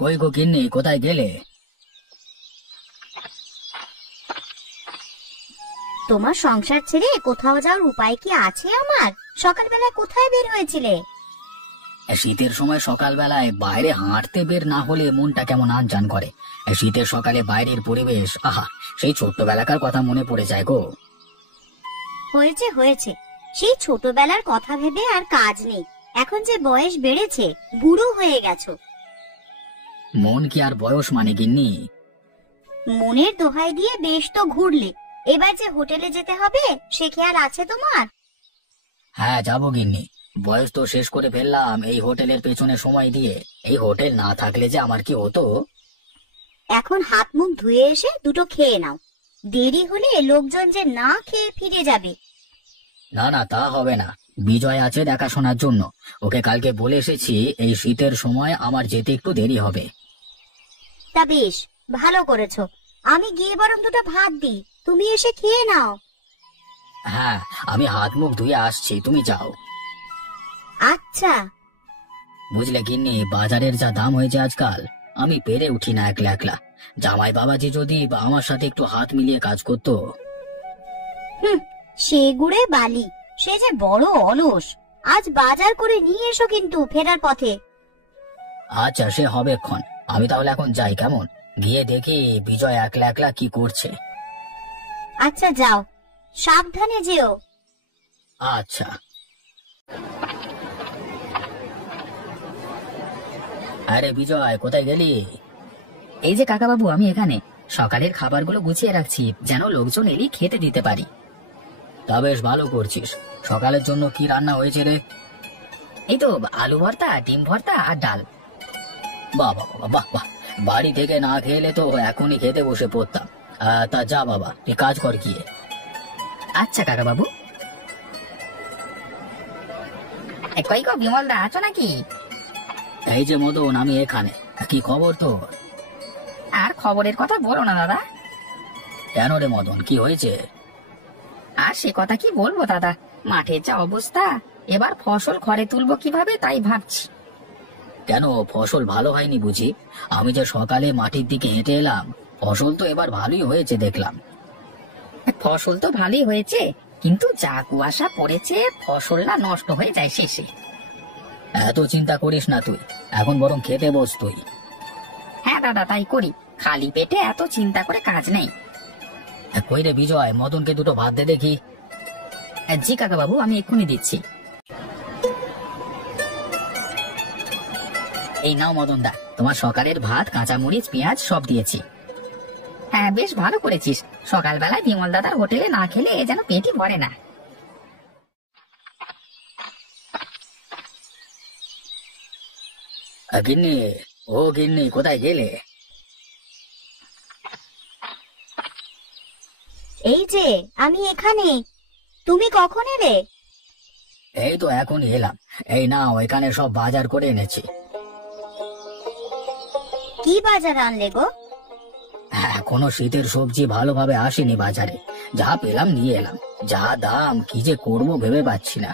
কই গো গিন্নি, কোথায় গেলে? তোমার সংসার ছেড়ে কোথাও যাওয়ার উপায় কি আছে আমার? সকালবেলা কোথায় বের হয়েছিলে? শীতের সময় সকালবেলায় বাইরে হাঁটতে বের না হলে মনটা কেমন আনজান করে। শীতের সকালে বাইরের পরিবেশ, আহা, সেই ছোট্টবেলাকার কথা মনে পড়ে যায় গো। হয়েছে হয়েছে, সেই ছোটবেলার কথা ভেবে আর কাজ নেই। এখন যে বয়স বেড়েছে, বুড়ো হয়ে গেছো। মন কি আর বয়স মানে গিন্নি? মনের দোহাই দিয়ে বেশ তো ঘুরলে, এবার যে হোটেলে যেতে হবে সে খেয়াল আছে তোমার? হ্যাঁ, যাবো গিন্নি। বয়স তো শেষ করে ফেললাম এই হোটেলের পেছনে সময় দিয়ে। এই হোটেল না থাকলে যে আমার কি হতো। এখন হাত মুখ ধুয়ে এসে দুটো খেয়ে নাও, দেরি হলে লোকজন যে না খেয়ে ফিরে যাবে। না না, তা হবে না। বিজয় আছে দেখাশোনার জন্য, ওকে কালকে বলে এসেছি এই শীতের সময় আমার যেতে একটু দেরি হবে। তা বেশ, ভালো করেছো। আমি গিয়ে বরং দুটো ভাত দিই, তুমি এসে খেয়ে নাও। হ্যাঁ, আমি হাত মুখ ধুয়ে আসছি, তুমি যাও। আচ্ছা। বুঝলে গিন্নি, বাজারের যা দাম হয়েছে আজকাল, আমি পেরে উঠি না একলা একলা। জামাই বাবাজি যদি আমার সাথে একটু হাত মিলিয়ে কাজ করতো। সে গুড়ে বালি, সে যে বড় অলস। আজ বাজার করে নিয়ে এসো কিন্তু ফেরার পথে। আচ্ছা, সে হবে ক্ষণ। আমি তাহলে এখন যাই, কেমন? গিয়ে দেখি বিজয় একলা একলা কি করছে। আচ্ছা যাও, সাবধানে যেও। আচ্ছা। আরে বিজয়, কোথায় গেলি? এই যে কাকা বাবু, আমি এখানে। সকালের খাবারগুলো গুছিয়ে রাখছি, যেন লোকজন এলি খেতে দিতে পারি। তা বেশ ভালো করছিস। সকালের জন্য কি রান্না হয়েছে রে? এই তো আলু ভর্তা, ডিম ভর্তা আর ডাল। বাহ বাহ বাহ বাহ বাহ, বাড়ি থেকে না খেলে তো এখনই খেতে বসে পড়তাম। তা যা বাবা, তুই কাজ কর গিয়ে। আচ্ছা কাকা বাবু। কই গো বিমল দা, আছো নাকি? এই যে মদন, আমি এখানে। কি খবর তোর? আর খবরের কথা বলো না দাদা। কেন রে মদন, কি হয়েছে? আর সে কথা কি বলবো দাদা, মাঠের যা অবস্থা, এবার ফসল ঘরে তুলবো কিভাবে তাই ভাবছি। কেন, ফসল ভালো হয়নি বুঝি? আমি যে সকালে মাটির দিকে হেঁটে এলাম, ফসল তো এবার ভালোই হয়েছে দেখলাম। ফসল তো ভালোই হয়েছে, কিন্তু যা কুয়াশা পড়েছে, ফসল না নষ্ট হয়ে যায় শেষে। এত চিন্তা করিস না তুই, এখন বরং খেতে বস তুই। হ্যাঁ দাদা, তাই করি। খালি পেটে এত চিন্তা করে কাজ নেই। কই রে বিজয়, মদনকে দুটো ভাত দে দেখি। জি কাকা বাবু, আমি এক্ষুনি দিচ্ছি। এই নাও মদন দা, তোমার সকালের ভাত, কাঁচামরিচ, পেঁয়াজ সব দিয়েছি। হ্যাঁ, বেশ ভালো করেছিস। সকালবেলায় বিমল দাদার হোটেলে না খেলে যেন পেটই ভরে না। গিন্নি, ও গিন্নি, কোথায় গেলে? এই যে আমি এখানে, তুমি কখন এলে? এই তো এখনই এলাম। এই নাও, এখানে সব বাজার করে এনেছি। কি বাজার আনলে গো? এখনো শীতের সবজি ভালোভাবে আসেনি বাজারে, যা পেলাম নিয়ে এলাম। যা দাম, কি যে করবো ভেবে পাচ্ছি না।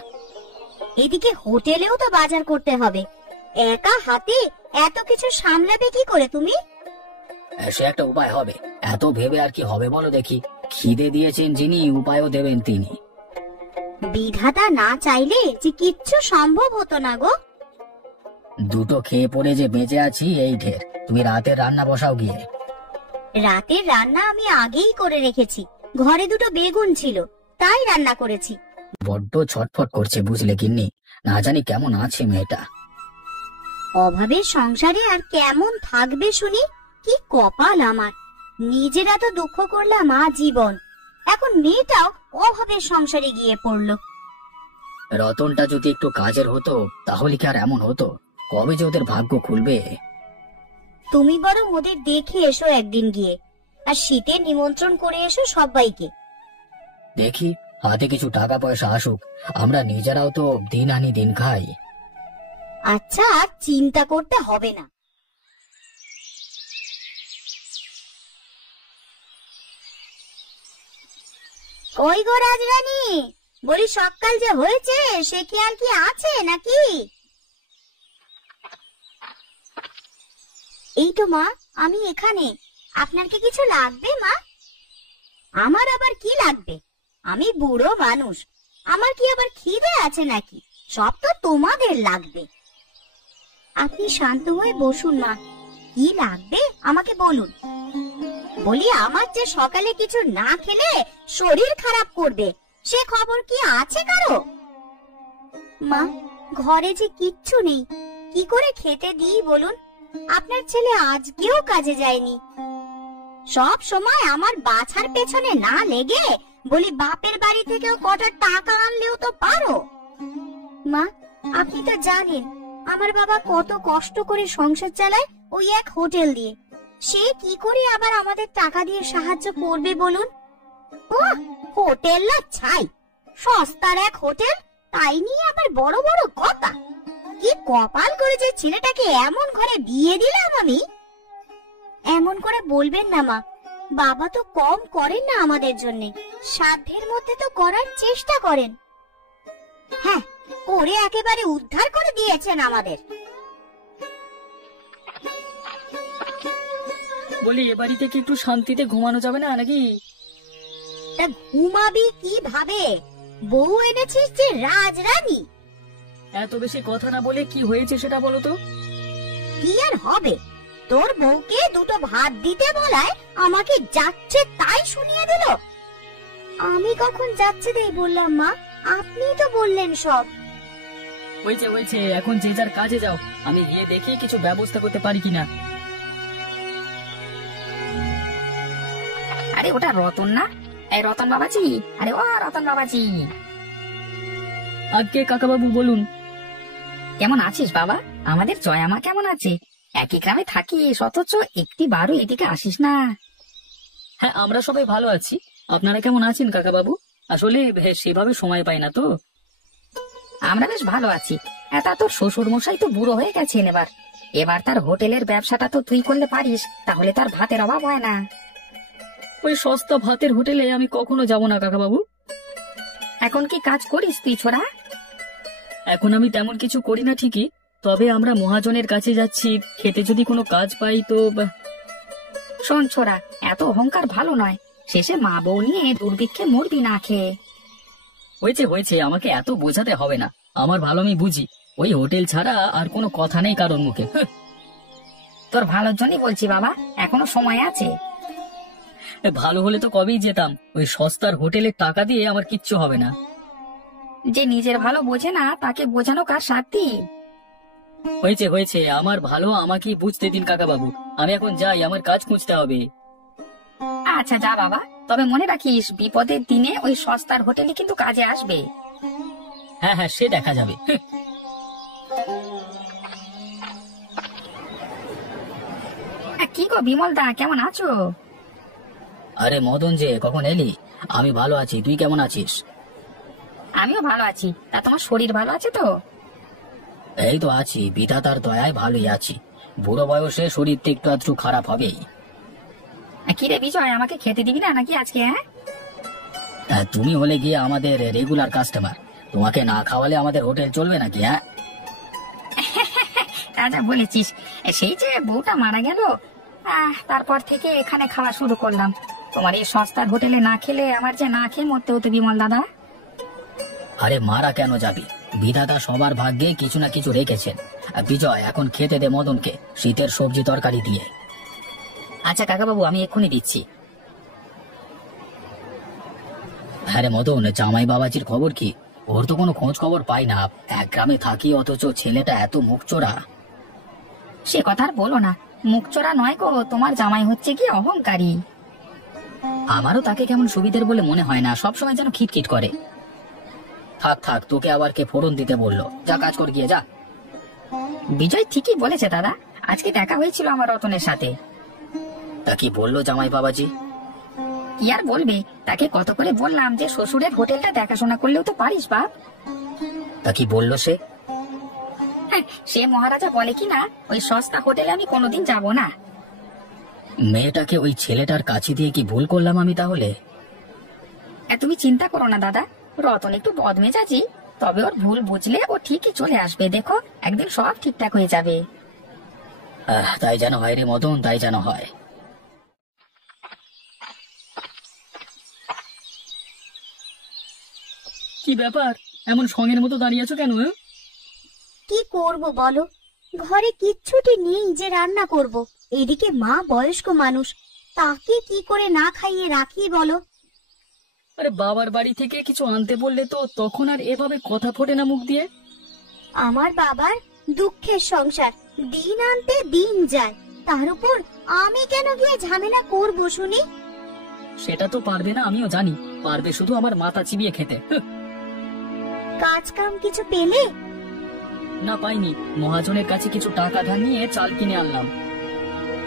এদিকে হোটেলেও তো বাজার করতে হবে, একা হাতে এত কিছু সামলাবে কি করে তুমি? সে একটা উপায় হবে। এত ভেবে আর কি হবে বলো দেখি। খিদে দিয়েছেন যিনি, উপায়ও দেবেন তিনি। বিধাতা না চাইলে যে কিচ্ছু সম্ভব হতো না গো। দুটো খেয়ে পড়ে যে বেঁচে আছি এই ঢের। তুমি রাতের রান্না বসাও গিয়ে। রাতের রান্না আমি আগেই করে রেখেছি, ঘরে দুটো বেগুন ছিল তাই রান্না করেছি। বড্ড ছটফট করছে বুঝলে গিন্নি, না জানি কেমন আছে মেয়েটা। অভাবের সংসারে আর কেমন থাকবে শুনি? কি কপাল আমার, নিজেরা তো দুঃখ করলাম জীবন, এখন মেয়েটাও অভাবের সংসারে গিয়ে পড়লো। রতনটা যদি একটু কাজের হতো তাহলে কি আর এমন হতো? কবে যে ওদের ভাগ্য খুলবে। তুমি বরং ওদের দেখে এসো একদিন গিয়ে, আর শীতে নিমন্ত্রণ করে এসো সবাইকে। দেখি, হাতে কিছু টাকা পয়সা আসুক, আমরা নিজেরাও তো দিন আনি দিন খাই। আচ্ছা, আর চিন্তা করতে হবে না। কই গো রাজরানী, বলি সকাল যে হয়েছে সে খেয়াল কি আছে নাকি? এই তো মা, আমি এখানে। আপনার কি কিছু লাগবে মা? আমার আবার কি লাগবে? আমি বুড়ো মানুষ, আমার কি আবার খিদে আছে নাকি? সব তো তোমাদের লাগবে। আপনি শান্ত হয়ে বসুন মা, কি লাগবে আমাকে বলুন। বলি, আমার যে সকালে কিছু না খেলে শরীর খারাপ করবে, সে খবর কি আছে কারো? মা, ঘরে যে কিচ্ছু নেই, কি করে খেতে দিই বলুন? আপনার ছেলে আজকেও কাজে যায়নি। সব সময় আমার বাছার পেছনে না লেগে বলি বাপের বাড়ি থেকেও কটা টাকা আনলেও তো পারো। মা, আপনি তো জানেন আমার বাবা কত কষ্ট করে সংসার চালায় ওই এক হোটেল দিয়ে। সে কি করে আবার আমাদের টাকা দিয়ে সাহায্য করবে বলুন? ও হোটেল না ছাই, সস্তার এক হোটেল, তাই নিয়ে আবার বড় বড় কথা। কি কপাল করে যে ছেলেটাকে এমন ঘরে বিয়ে দিলাম আমি। এমন করে বলবেন না মা, বাবা তো কম করেন না আমাদের জন্য, সাধ্যের মধ্যে তো করার চেষ্টা করেন। হ্যাঁ, করে একেবারে উদ্ধার করে দিয়েছেন আমাদের। বলি, এ বাড়ি থেকে একটু শান্তিতে ঘুমানো যাবে না নাকি? তা ঘুমাবি কিভাবে? বউ এনেছিস যে রাজরানী। এত বেশি কথা না বলে কি হয়েছে সেটা বলো তো। কি আর হবে, তোর বউকে দুটো ভাত দিতে বলায় আমাকে যাচ্ছে তাই শুনিয়ে দিল। আমি কখন যাচ্ছে দেই বললাম মা? আপনি তো বললেন সব। হয়েছে, এখন যে যার কাজে যাও, আমি গিয়ে দেখি কিছু ব্যবস্থা করতে পারি কিনা। আরে ওটা রতন না? এই রতন বাবাজি, আরে ও রতন বাবাজি। আজকে কাকাবাবু বলুন। কেমন আছিস বাবা? আমাদের জয়ামা কেমন আছে? একই গ্রামে থাকি, অথচ একটি বারও এদিকে আসিস না। হ্যাঁ, আমরা সবাই ভালো আছি। আপনারা কেমন আছেন কাকাবাবু? আসলে সেভাবে সময় পাই না তো। আমরা বেশ ভালো আছি। তা তোর শ্বশুর মশাই তো বুড়ো হয়ে গেছেন, এবার তার হোটেলের ব্যবসাটা তো তুই করলে পারিস, তাহলে তার ভাতের অভাব হয় না। ওই সস্তা ভাতের হোটেলে আমি কখনো যাব না কাকাবাবু। এখন কি কাজ করিস তুই ছোড়া? এখন আমি তেমন কিছু করি না ঠিকই, তবে আমরা মহাজনের কাছে যাচ্ছি, খেতে যদি কোনো কাজ পাই তো। শোন ছোড়া, এত অহংকার ভালো নয়, শেষে মা বউ নিয়ে দুর্ভিক্ষে মরবি না খেয়ে। হয়েছে, আমাকে এত বোঝাতে হবে না, আমার ভালো আমি বুঝি। ওই হোটেল ছাড়া আর কোনো কথা নেই কারোর মুখে। তোর ভালোর জন্যই বলছি বাবা, এখনো সময় আছে। ভালো হলে তো কবেই যেতাম, ওই সস্তার হোটেলের টাকা দিয়ে আমার কিচ্ছু হবে না। যে নিজের ভালো বোঝে না তাকে বোঝানো কার সাধ্যি? হয়েছে, আমার ভালো আমাকেই বুঝতে দিন কাকাবাবু। আমি এখন যাই, আমার কাজ খুঁজতে হবে। আচ্ছা যা বাবা, তবে মনে রাখিস বিপদের দিনে ওই সস্তার হোটেলে কিন্তু কাজে আসবে। হ্যাঁ, সে দেখা যাবে। কি গো বিমল দা, কেমন আছো? আরে মদন যে, কখন এলি? আমি ভালো আছি, তুই কেমন আছিস? আমিও ভালো আছি। তা তোমার শরীর ভালো আছে তো? এই তো আছি, বিধাতার দয়ায় ভালোই আছি। বুড়ো বয়সে শরীর তো একটু আধটু খারাপ হবেই। কি রে বিজয়, আমাকে খেতে দিবি না নাকি আজকে? তুমি হলে গিয়ে আমাদের রেগুলার কাস্টমার, তোমাকে না খাওয়ালে আমাদের হোটেল চলবে নাকি? হ্যাঁ আচ্ছা বলেছিস। সেই যে বউটা মারা গেল, তারপর থেকে এখানে খাওয়া শুরু করলাম। তোমার এই সস্তার হোটেলে না খেলে আমার যে না খেয়ে মরতে হতো বিমল দাদা। আরে মারা কেন যাবি, বিধাতা সবার ভাগ্যে কিছু না কিছু রেখেছেন। বিজয়, এখন খেতে দে মদনকে শীতের সবজি তরকারি দিয়ে। আচ্ছা কাকাবাবু, আমি এক্ষুনি দিচ্ছি। আরে মদন, জামাই বাবাজির খবর কি? ওর তো কোনো খোঁজ খবর পাই না। এক গ্রামে থাকি, অথচ ছেলেটা এত মুখচোরা। সে কথা আর বলো না, মুখচোরা নয় গো, তোমার জামাই হচ্ছে কি অহংকারী। আমারও তাকে কেমন সুবিধের বলে মনে হয় না, সবসময় যেন খিটখিট করে। থাক, তোকে আবার কে ফোড়ন দিতে বললো? যা কাজ কর গিয়ে, যা। বিজয় ঠিকই বলেছে দাদা, আজকে দেখা হয়েছিল আমার রতনের সাথে। তা কি বললো জামাই বাবাজি? কি আর বলবে, তাকে কত করে বললাম যে শ্বশুরের হোটেলটা দেখাশোনা করলেও তো পারিস বাপ। তা কি বললো সে? সে মহারাজা বলে কি না, ওই সস্তা হোটেলে আমি কোনোদিন যাব না। মেয়েটাকে ওই ছেলেটার কাছে দিয়ে কি ভুল করলাম আমি তাহলে? তুমি চিন্তা করো না দাদা, রতন একটু বদমেজাজি, তবে ওর ভুল বুঝলে ও ঠিকই চলে আসবে। দেখো, একদিন সব ঠিকঠাক হয়ে যাবে। তাই যেন হয় রে মদন, তাই যেন হয়। কি ব্যাপার, এমন সঙ্গের মতো দাঁড়িয়ে আছো কেন? কি করব বলো, ঘরে কিচ্ছুটি নেই যে রান্না করব। এদিকে মা বয়স্ক মানুষ, তাকে কি করে না খাইয়ে রাখি বলো। আরে বাবার বাড়ি থেকে কিছু আনতে বললে তো তখন আর এভাবে কথা ফোটে না মুখ দিয়ে। আমার বাবার দুঃখের সংসার, দিন আনতে দিন যায়, তার উপর আমি কেন গিয়ে ঝামেলা করব শুনি? সেটা তো পারবে না, আমিও জানি, পারবে শুধু আমার মাথা চিবিয়ে খেতে। কাজ কাম কিছু পেলে? না পাইনি, মহাজনের কাছে কিছু টাকা ধার নিয়ে চাল কিনে আনলাম।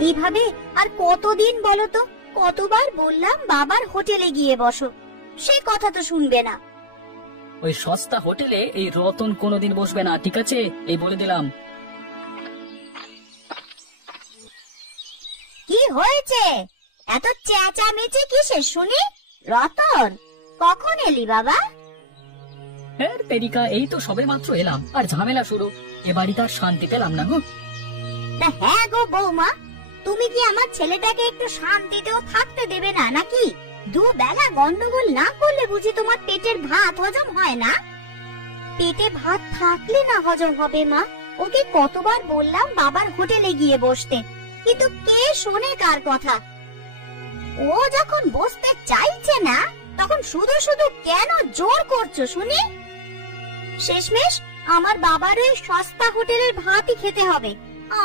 এইভাবে আর কতদিন বলো তো? কতবার বললাম বাবার হোটেলে গিয়ে বসো, সে কথা তো শুনবে না। ওই সস্তা হোটেলে এই রতন কোনোদিন বসবে না, ঠিক আছে, এই বলে দিলাম। কি হয়েছে এত চেঁচামেচি কিসের শুনি? রতন, কখন এলি বাবা? হ্যাঁ তেরিকা, এই তো সবে মাত্র এলাম, আর ঝামেলা শুরু। এ বাড়িতে আর শান্তি পেলাম না গো। হ্যাঁ গো বৌমা, তুমি কি আমার ছেলেটাকে একটু শান্তিতেও থাকতে দেবে না নাকি? দুবেলা গন্ডগোল না করলে বুঝি তোমার পেটের ভাত হজম হয় না? পেটে ভাত থাকলে না হজম হবে মা। ওকে কতবার বললাম বাবার হোটেলে গিয়ে বসতে, কিন্তু কে শোনে কার কথা? ও যখন বসতে চাইছে না, তখন শুধু শুধু কেন জোর করছো শুনি? শেষমেশ আমার বাবার ওই সস্তা হোটেলের ভাতই খেতে হবে,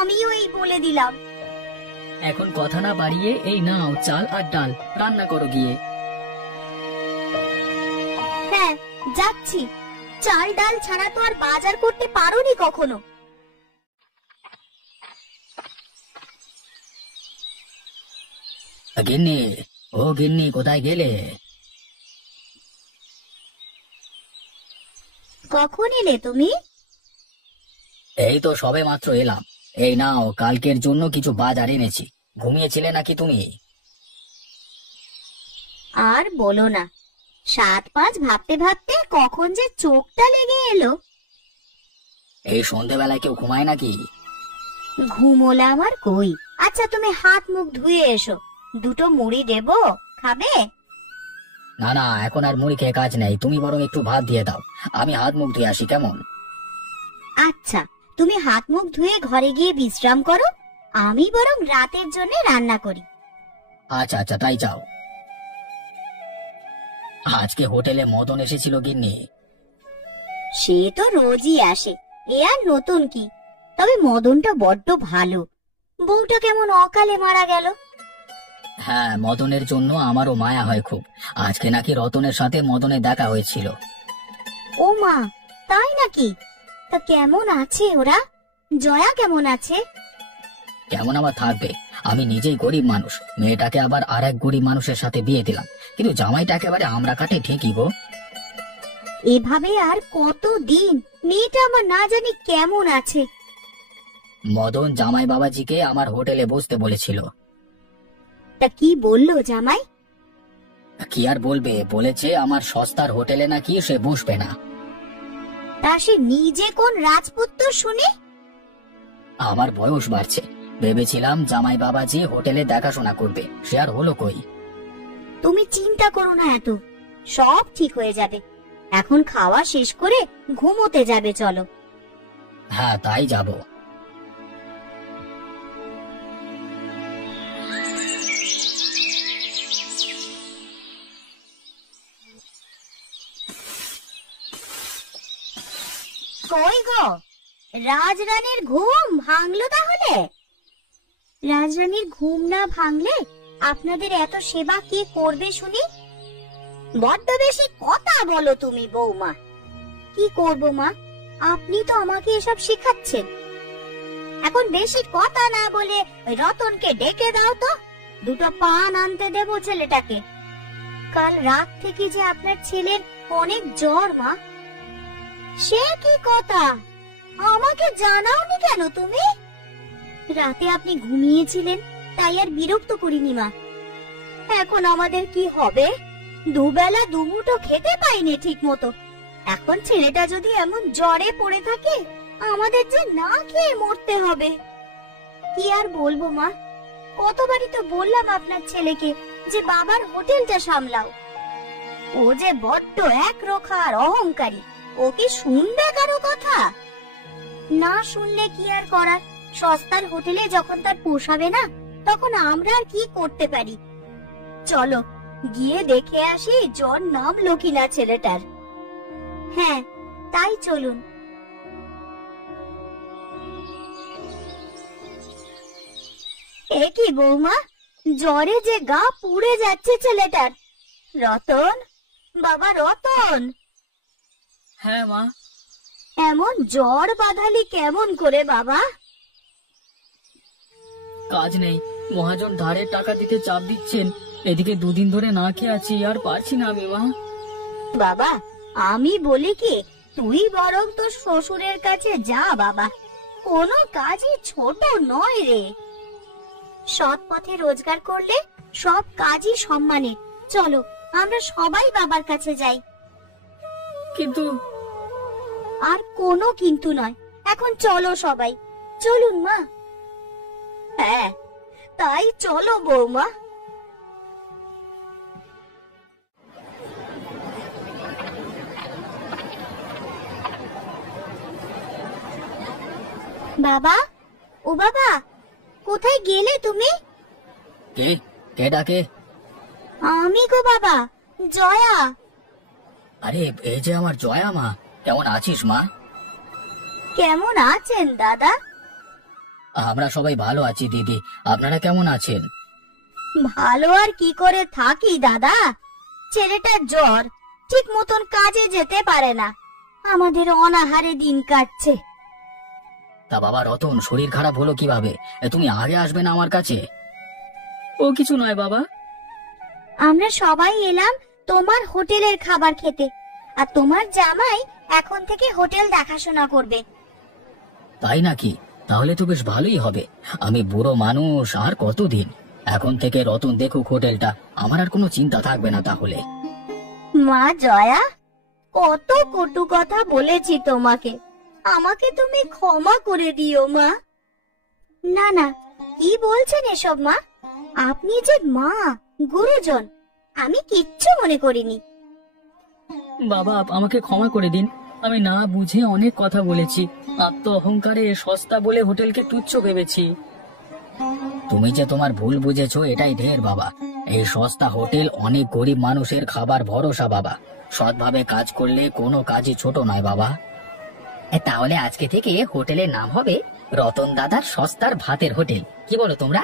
আমিও এই বলে দিলাম। এখন কথা না বাড়িয়ে এই নাও চাল আর ডাল, রান্না করো গিয়ে। হ্যাঁ যাচ্ছি, চাল ডাল ছাড়া তো আর বাজার করতে পারোনি কখনো। গিন্নি, ও গিন্নি, কোথায় গেলে? কখন এলে তুমি? এই তো সবে মাত্র এলাম। এই নাও, কালকের জন্য কিছু বাজার এনেছি। ঘুমিয়েছিলে নাকি তুমি? আর বলো না, 7-5 ভাবতে ভাবতে কখন যে চোখটা লেগে এলো। এই সন্ধেবেলায় কেউ ঘুমায় নাকি? ঘুমোলা আমার কই। আচ্ছা তুমি হাত মুখ ধুয়ে এসো, দুটো মুড়ি দেবো, খাবে? না না, এখন আর মুড়ি খেয়ে কাজ নেই, তুমি বরং একটু ভাত দিয়ে দাও, আমি হাত মুখ ধুয়ে আসি, কেমন? আচ্ছা, তুমি হাত মুখ ধুয়ে ঘরে গিয়ে বিশ্রাম করো, আমি বরং রাতের জন্য রান্না করি। আচ্ছা আচ্ছা, তাই যাও। আজকে হোটেলে মদন এসেছিল গিন্নি। সে তো রোজই আসে, এ আর নতুন কি? তবে মদনটা বড্ড ভালো। বউটা কেমন অকালে মারা গেল। হ্যাঁ, মদনের জন্য আমারও মায়া হয় খুব। আজকে নাকি রতনের সাথে মদনের দেখা হয়েছিল। ও মা, তাই নাকি? তা কেমন আছে ওরা? জয়া কেমন আছে? কেমন আবার থাকবে, আমি নিজেই গরিব মানুষ, মেয়েটাকে আবার আর এক গরিব মানুষের সাথে বিয়ে দিলাম, কিন্তু জামাইটা একেবারে আমরা কাটে ঠিকই গো। এভাবে আর কতদিন? মেয়েটা আমার না জানি কেমন আছে। মদন জামাই বাবাজিকে আমার হোটেলে বসতে বলেছিল। তা কি বললো জামাই? কি আর বলবে, বলেছে আমার সস্তার হোটেলে নাকি সে বসবে না। তা সে নিজে কোন রাজপুত্র শুনে? আমার বয়স বাড়ছে, ভেবেছিলাম জামাই বাবাজি হোটেলে দেখাশোনা করবে, সে আর হলো কই। তুমি চিন্তা করো না এত, সব ঠিক হয়ে যাবে। এখন খাওয়া শেষ করে ঘুমোতে যাবে, চলো। হ্যাঁ, তাই যাব। কই গো, রাজরানীর ঘুম ভাঙলো তাহলে? রাজরানীর ঘুম না ভাঙলে আপনাদের এত সেবা কে করবে শুনি? বড্ড বেশি কথা বলো তুমি বৌমা। কি করব মা, আপনি তো আমাকে এসব শেখাচ্ছেন। এখন বেশি কথা না বলে ওই রতনকে ডেকে দাও তো, দুটো পান আনতে দেবো ছেলেটাকে। কাল রাত থেকে যে আপনার ছেলের অনেক জ্বর মা। সে কি কথা, আমাকে জানাওনি কেন তুমি? রাতে আপনি ঘুমিয়েছিলেন, তাই আর বিরক্ত করিনি মা। এখন আমাদের কি হবে? দুবেলা দুমুঠো খেতে পাইনি ঠিক মতো। এখন ছেলেটা যদি এমন জ্বরে পড়ে থাকে, আমাদের যে না খেয়ে মরতে হবে। কি আর বলবো মা, কতবারই তো বললাম আপনার ছেলেকে যে বাবার হোটেলটা সামলাও। ও যে বড্ড একরোখা আর অহংকারী, ও কি শুনবে কারো কথা? না শুনলে কি আর করার, সস্তার হোটেলে যখন তার পোষাবে না তখন আমরা আর কি করতে পারি। চলো গিয়ে দেখে আসি জ্বর নামলো কিনা ছেলেটার। হ্যাঁ তাই চলুন। এ কি বৌমা, জ্বরে যে গা পুড়ে যাচ্ছে ছেলেটার। রতন, বাবা রতন, হ্যাঁ মা। এমন জ্বর বাঁধালি কেমন করে বাবা? কাজ নেই, মহাজন ধারের টাকা দিতে চাপ দিচ্ছেন, এদিকে দুদিন ধরে না খেয়ে আছি, আর পারছি না আমি মা। বাবা আমি বলি কি, তুই বরং তোর শ্বশুরের কাছে যা বাবা, কোনো কাজই ছোট নয় রে। সৎ পথে রোজগার করলে সব কাজই সম্মানের। চলো আমরা সবাই বাবার কাছে যাই। কিন্তু আর কোনো কিন্তু নয়, এখন চলো সবাই, চলুন মা। হ্যাঁ তাই চলো বৌমা। বাবা, ও বাবা, কোথায় গেলে তুমি? কে কে ডাকে? আমি গো বাবা, জয়া। আরে এই যে আমার জয়া মা, কেমন আছিস মা? কেমন আছেন দাদা? আমরা সবাই ভালো আছি দিদি, আপনারা কেমন আছেন? ভালো আর কি করে থাকি দাদা, ছেলেটার জ্বর, ঠিক মতন কাজে যেতে পারে না, আমাদের অনাহারে দিন কাটছে। তা বাবা রতন, শরীর খারাপ হলো কিভাবে? তুমি আগে আসবে না আমার কাছে? ও কিছু নয় বাবা। আমরা সবাই এলাম তোমার হোটেলের খাবার খেতে, আর তোমার জামাই এখন থেকে হোটেল দেখাশোনা করবে। তাই নাকি? তাহলে তো বেশ ভালোই হবে। আমি বুড়ো মানুষ, আর কতদিন? এখন থেকে রতন দেখুক হোটেলটা, আমার আর কোনো চিন্তা থাকবে না তাহলে। মা জয়া, কত কটু কথা বলেছি তোমাকে, আমাকে তুমি ক্ষমা করে দিও মা। না না, কি বলছেন এসব মা? আপনি যে মা, গুরুজন, আমি কিচ্ছু মনে করিনি। বাবা আমাকে ক্ষমা করে দিন, আমি না বুঝে অনেক কথা বলেছি, আত্ম অহংকারে সস্তা বলে হোটেলকে তুচ্ছ ভেবেছি। তুমি যে তোমার ভুল বুঝেছো এটাই ঢের বাবা। এই সস্তা হোটেল অনেক গরিব মানুষের খাবার ভরসা বাবা। সৎভাবে কাজ করলে কোনো কাজই ছোট নয় বাবা। তাহলে আজকে থেকে হোটেলের নাম হবে রতন দাদার সস্তার ভাতের হোটেল, কি বলো তোমরা?